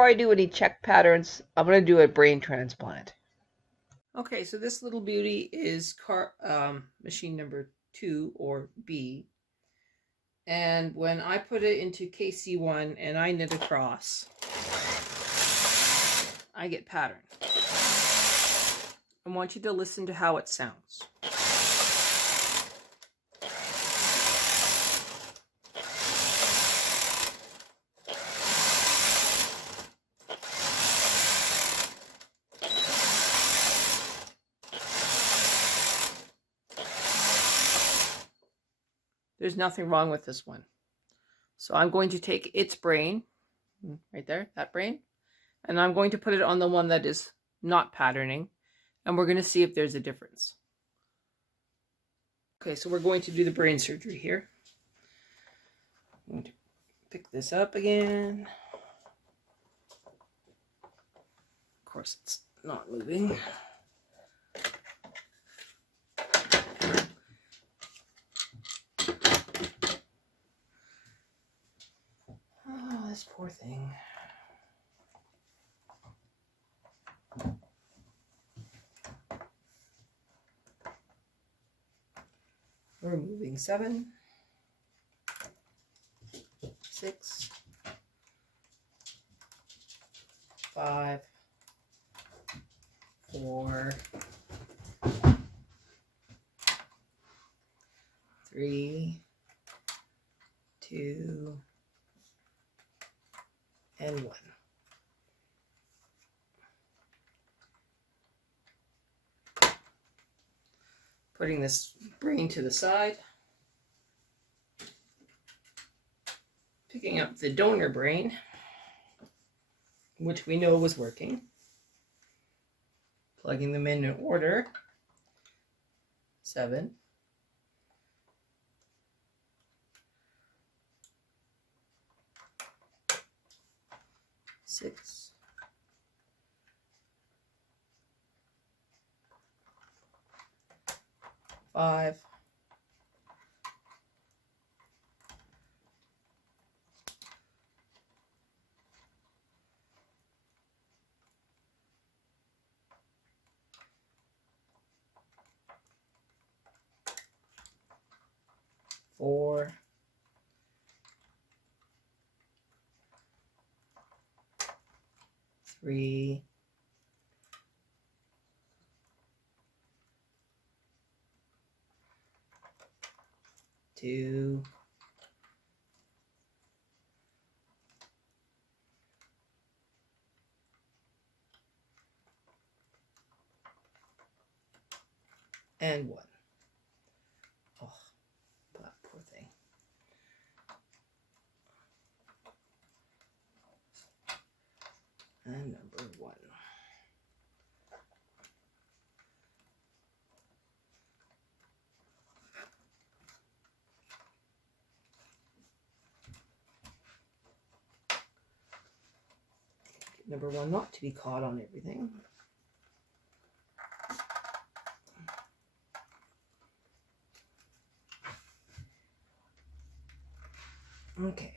before I do any check patterns, I'm going to do a brain transplant. Okay, so this little beauty is machine number 2 or B. And when I put it into KC1 and I knit across, I get pattern. I want you to listen to how it sounds. There's nothing wrong with this one. So I'm going to take its brain, right there, that brain, and I'm going to put it on the one that is not patterning, and we're going to see if there's a difference. Okay, so we're going to do the brain surgery here. I'm going to pick this up again. Of course, it's not moving. Oh, this poor thing. We're moving 7, 6, 5, 4, 3, 2, and 1. Putting this brain to the side. Picking up the donor brain, which we know was working. Plugging them in order. 7. 6. 5. 4. 3. 2. 1. Oh, that poor thing. And number 1. Number 1 not to be caught on everything. Okay.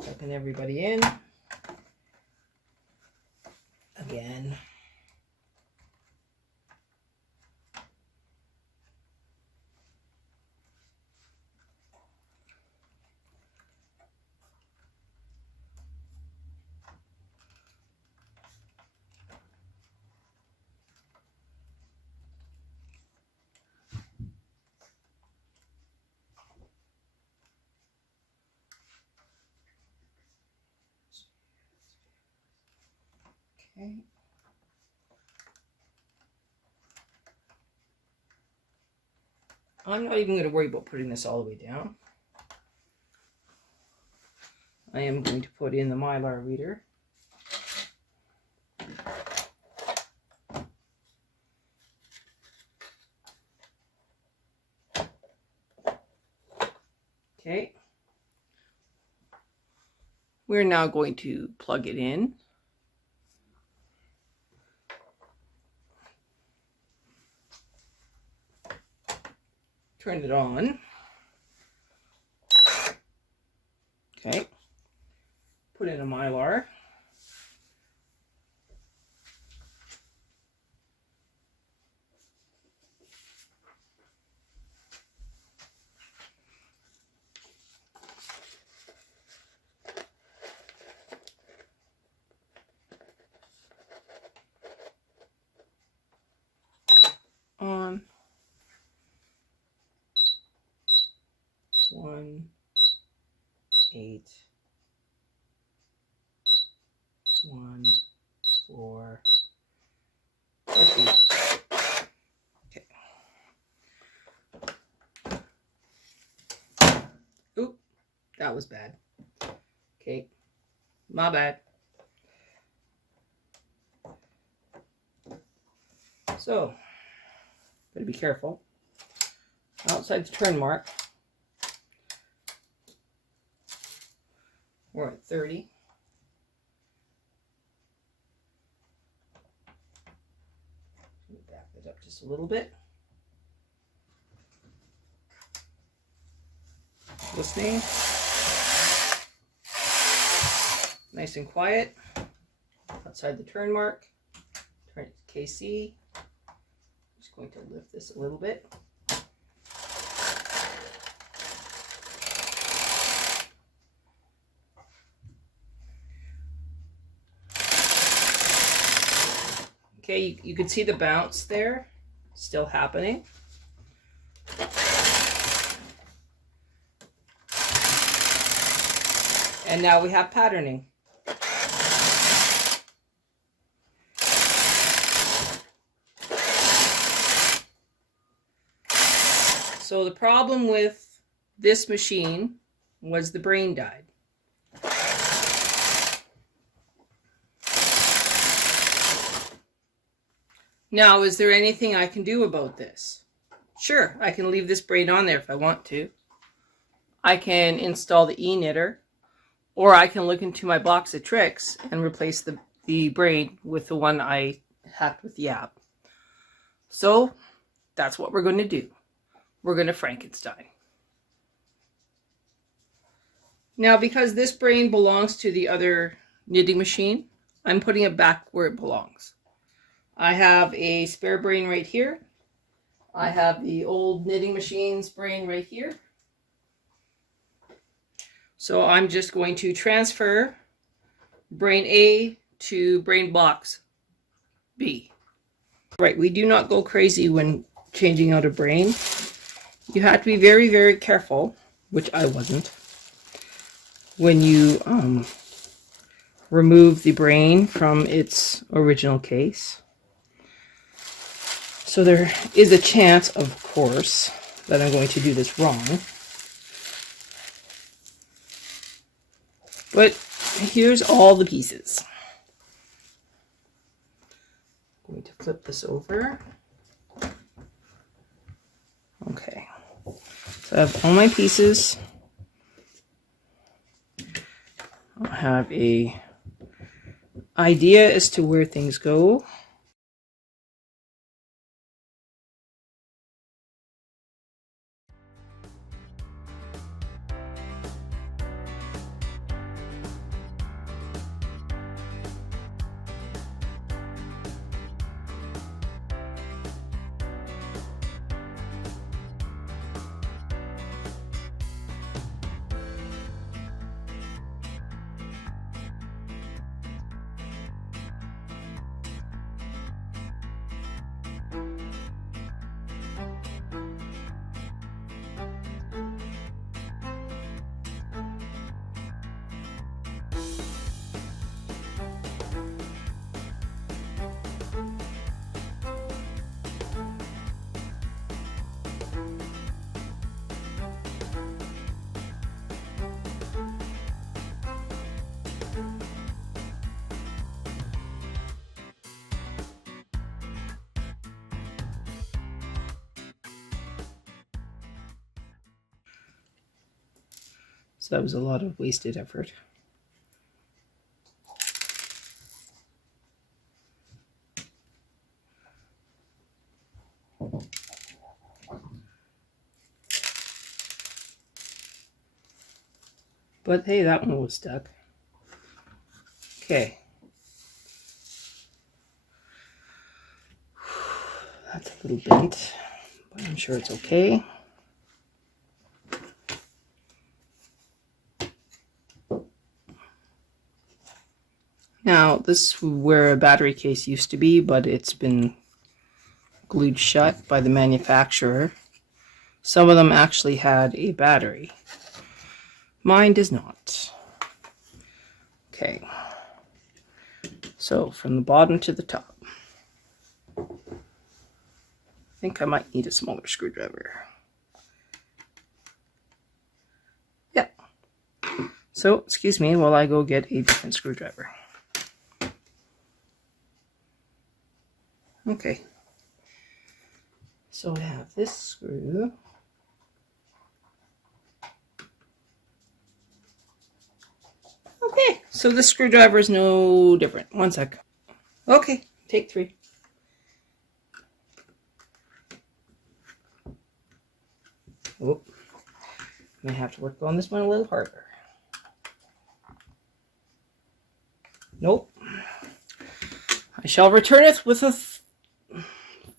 Tucking everybody in. Again. Okay. I'm not even going to worry about putting this all the way down. I am going to put in the Mylar reader. Okay. We're now going to plug it in. Turn it on. Okay. Put in a Mylar. on. 1, 8, 1, 4, 8. Okay. Oop, that was bad. Okay, my bad. So, gotta be careful. Outside the turn mark, we're at 30. Back it up just a little bit. Listening. Nice and quiet. Outside the turn mark. Turn it to KC. I'm just going to lift this a little bit. Okay, you can see the bounce there still happening. And now we have patterning. So the problem with this machine was the brain died. Now, is there anything I can do about this? Sure, I can leave this braid on there if I want to. I can install the e-knitter, or I can look into my box of tricks and replace the braid with the one I hacked with the app. So that's what we're going to do. We're going to Frankenstein. Now, because this braid belongs to the other knitting machine, I'm putting it back where it belongs. I have a spare brain right here. I have the old knitting machine's brain right here. So I'm just going to transfer brain A to brain box B. Right, we do not go crazy when changing out a brain. You have to be very, very careful, which I wasn't, when you remove the brain from its original case. So there is a chance, of course, that I'm going to do this wrong. But here's all the pieces. I'm going to flip this over. Okay. So I have all my pieces. I have a idea as to where things go. So that was a lot of wasted effort. But hey, that one was stuck. Okay. That's a little bent, but I'm sure it's okay. Now, this is where a battery case used to be, but it's been glued shut by the manufacturer. Some of them actually had a battery. Mine does not. Okay. So from the bottom to the top. I think I might need a smaller screwdriver. Yeah. So, excuse me while I go get a different screwdriver. Okay. So I have this screw. Okay, so this screwdriver is no different. One sec. Okay, take 3. Oh, may have to work on this one a little harder. Nope. I shall return it with a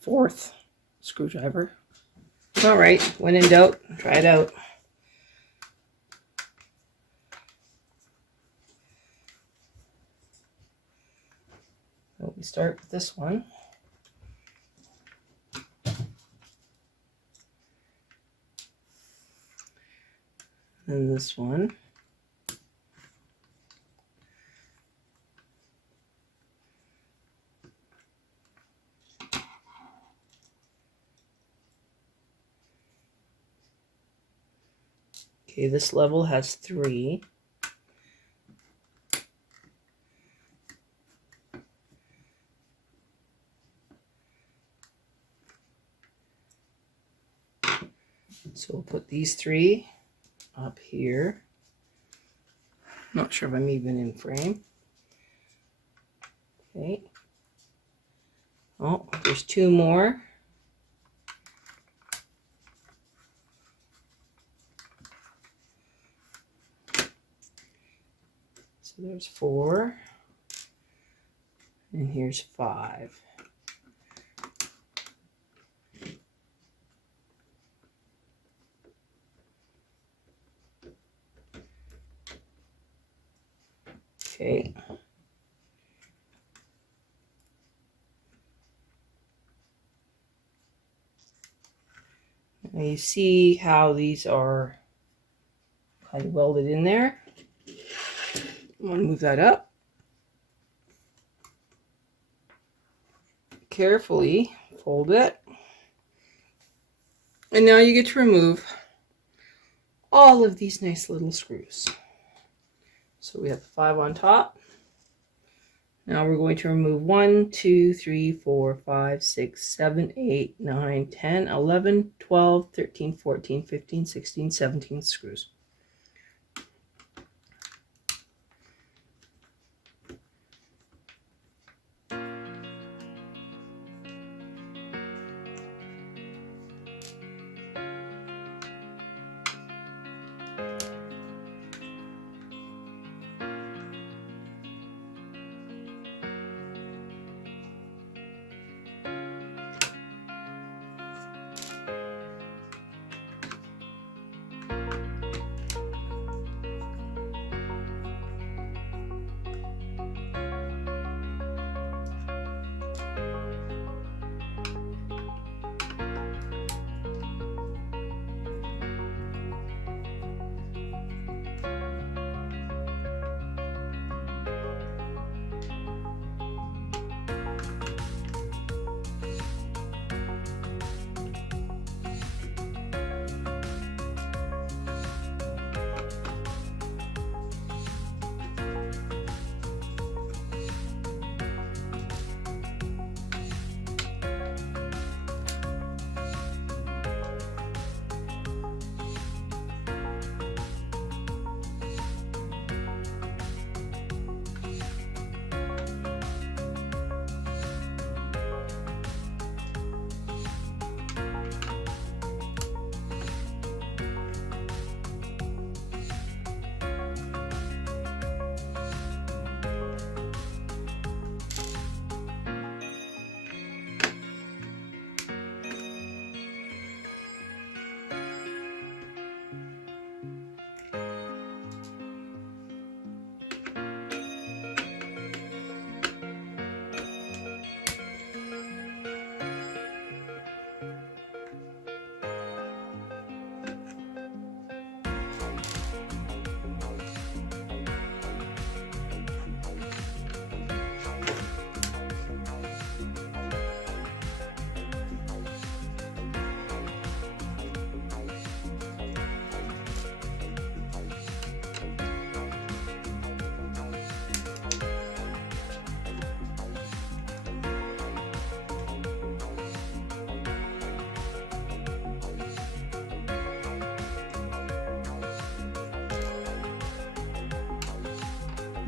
4th screwdriver. All right, when in doubt, try it out. So we start with this one. And this one. Okay, this level has 3. So we'll put these 3 up here. Not sure if I'm even in frame. Okay. Oh, there's 2 more. So there's 4. And here's 5. Okay. Now you see how these are kind of welded in there. I want to move that up. Carefully fold it. And now you get to remove all of these nice little screws. So we have the 5 on top. Now we're going to remove 1, 2, 3, 4, 5, 6, 7, 8, 9, 10, 11, 12, 13, 14, 15, 16, 17 screws.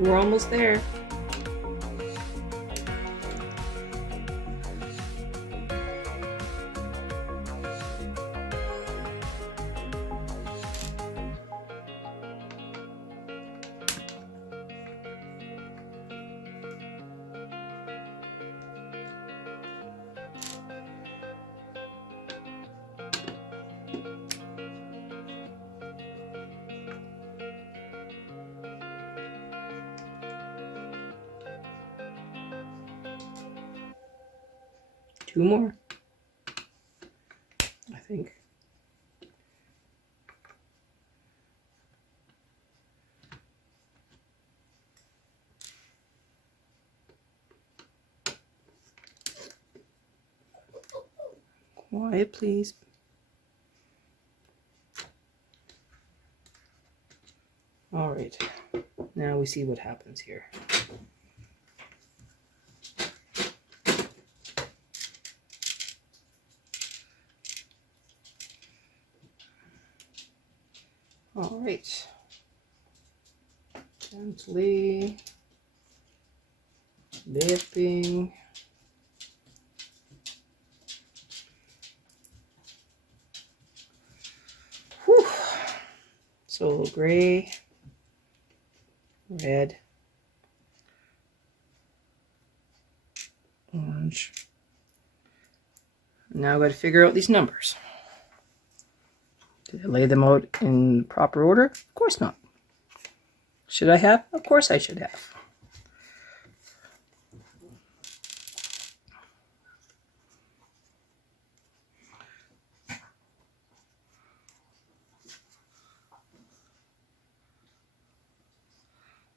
We're almost there. Two more, I think. Quiet, please. All right, now we see what happens here. All right, gently lifting. Whew. So gray, red, orange. Now I've got to figure out these numbers. Did I lay them out in proper order? Of course not. Should I have? Of course I should have.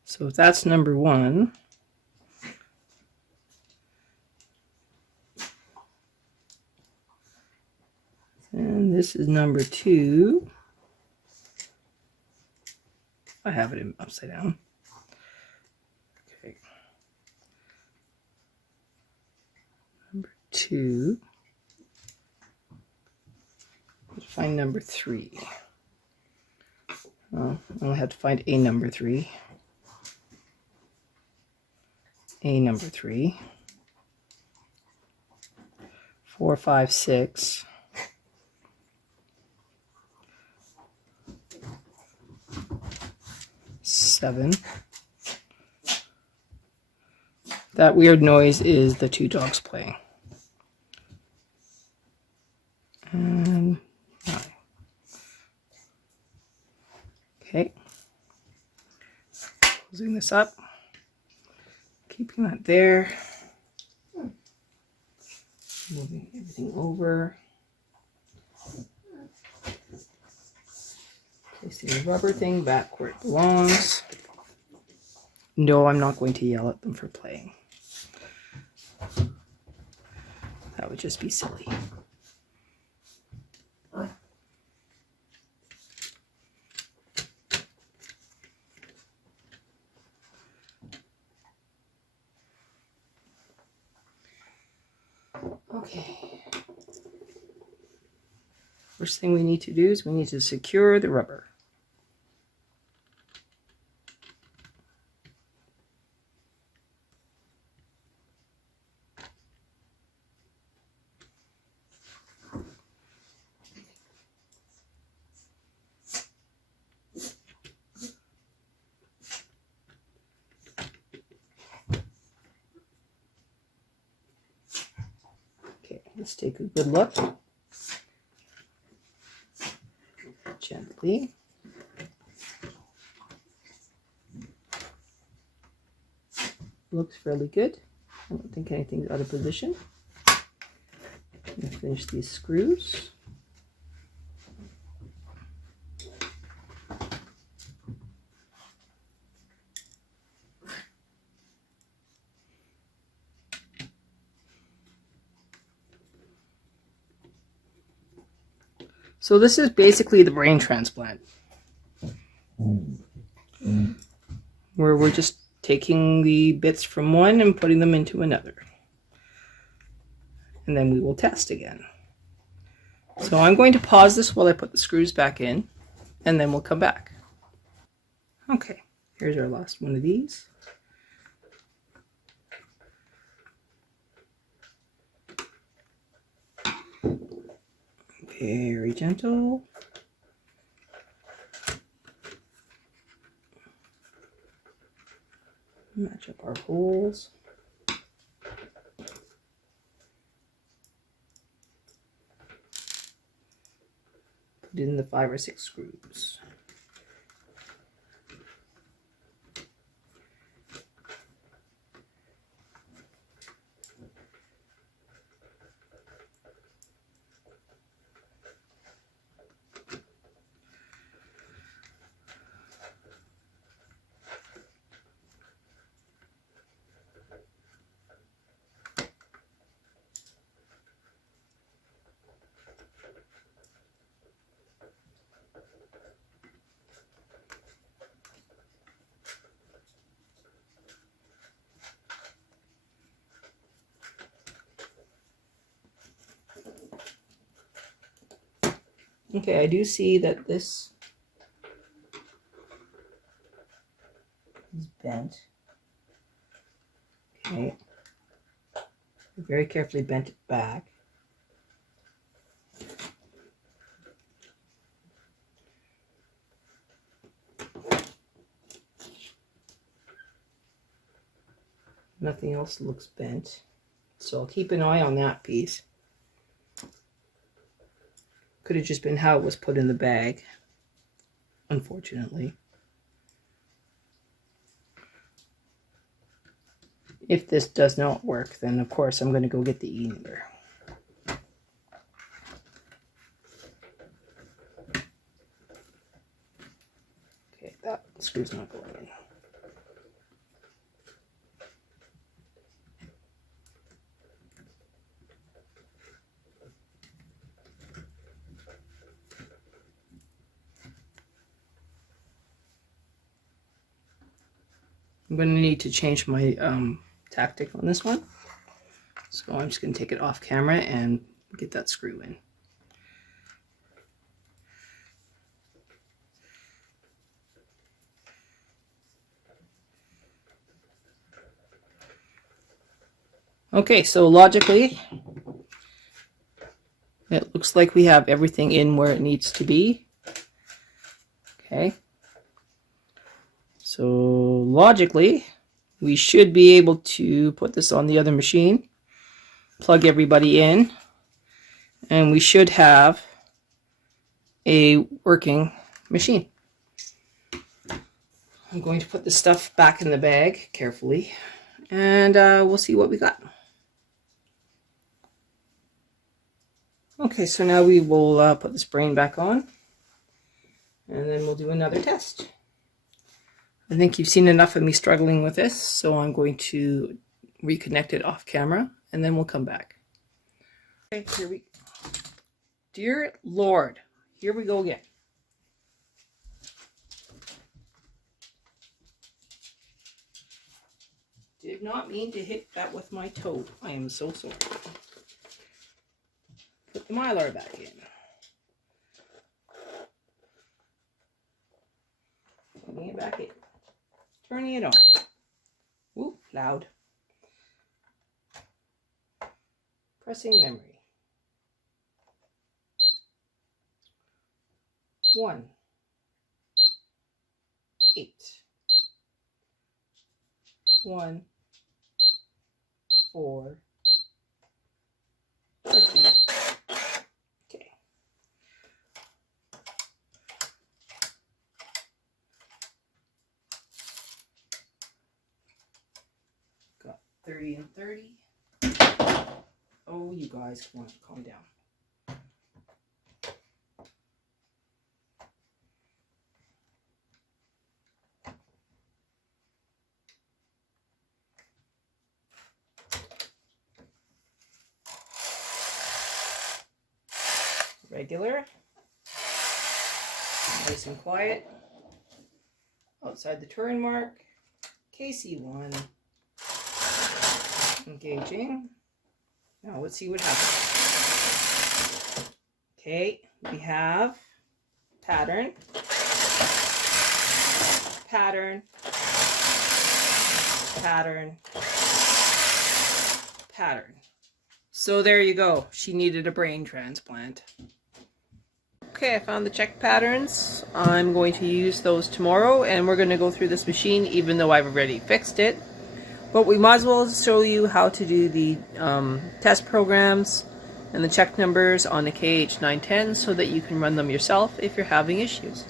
So if that's number 1, and this is number 2. I have it upside down. Okay. Number 2. Let's find number 3. Well, I only have to find a number 3. A number 3. 4, 5, 6. 7. That weird noise is the 2 dogs playing. And 9. Okay. Closing this up. Keeping that there. Moving everything over. Placing the rubber thing back where it belongs. No, I'm not going to yell at them for playing. That would just be silly. Okay. First thing we need to do is we need to secure the rubber. Okay, let's take a good look. Gently. Looks fairly good. I don't think anything's out of position. I'm going to finish these screws. So this is basically the brain transplant, where we're just taking the bits from one and putting them into another. And then we will test again. So I'm going to pause this while I put the screws back in, and then we'll come back. Okay, here's our last one of these. Very gentle. Match up our holes. Put in the 5 or 6 screws. Okay, I do see that this is bent. Okay. Very carefully bent it back. Nothing else looks bent. So I'll keep an eye on that piece. Could have just been how it was put in the bag, unfortunately. If this does not work, then of course I'm going to go get the e-needler. Okay, that screw's not going in. I'm going to need to change my tactic on this one. So I'm just going to take it off camera and get that screw in. Okay, so logically, it looks like we have everything in where it needs to be. Okay. So logically, we should be able to put this on the other machine, plug everybody in, and we should have a working machine. I'm going to put the stuff back in the bag carefully, and we'll see what we got. Okay, so now we will put this brain back on, and then we'll do another test. I think you've seen enough of me struggling with this, so I'm going to reconnect it off camera, and then we'll come back. Okay, here we go. Dear Lord, here we go again. Did not mean to hit that with my toe. I am so sorry. Put the Mylar back in. Putting it back in. Turning it on. Ooh, loud. Pressing memory. 1, 8, 1, 4, 13. Okay. Got 30 and 30. Oh, you guys, come on, calm down. Regular, nice and quiet, outside the turn mark, KC1, engaging. Now let's see what happens. Okay, we have pattern, pattern, pattern, pattern. So there you go. She needed a brain transplant. Okay, I found the check patterns. I'm going to use those tomorrow, and we're going to go through this machine even though I've already fixed it. But we might as well show you how to do the test programs and the check numbers on the KH910 so that you can run them yourself if you're having issues.